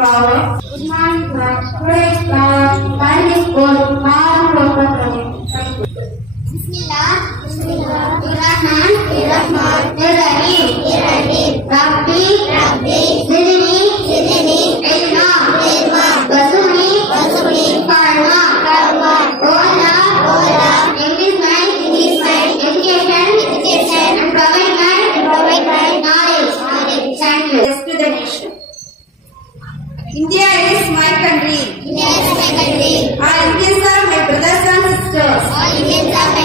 Lord. Good morning, Lord. Praise God. God is good. God is Bismillah. Bismillah. Ar-Rahman. Ar-Rahman. Ar-Rahim. Ar-Rahim. Rabbi. Rabbi. Zidni. Zidni. Ilma. Ilma. Wasuni. Wasuni. Karma. Karma. Ola. Ola. In this mind. In this mind. Education. Education. And provide mind. And provide mind. Knowledge. Knowledge. Thank you. Yes to the nation. India is my country. India is my country. All Indians are my brothers and sisters. All Indians are my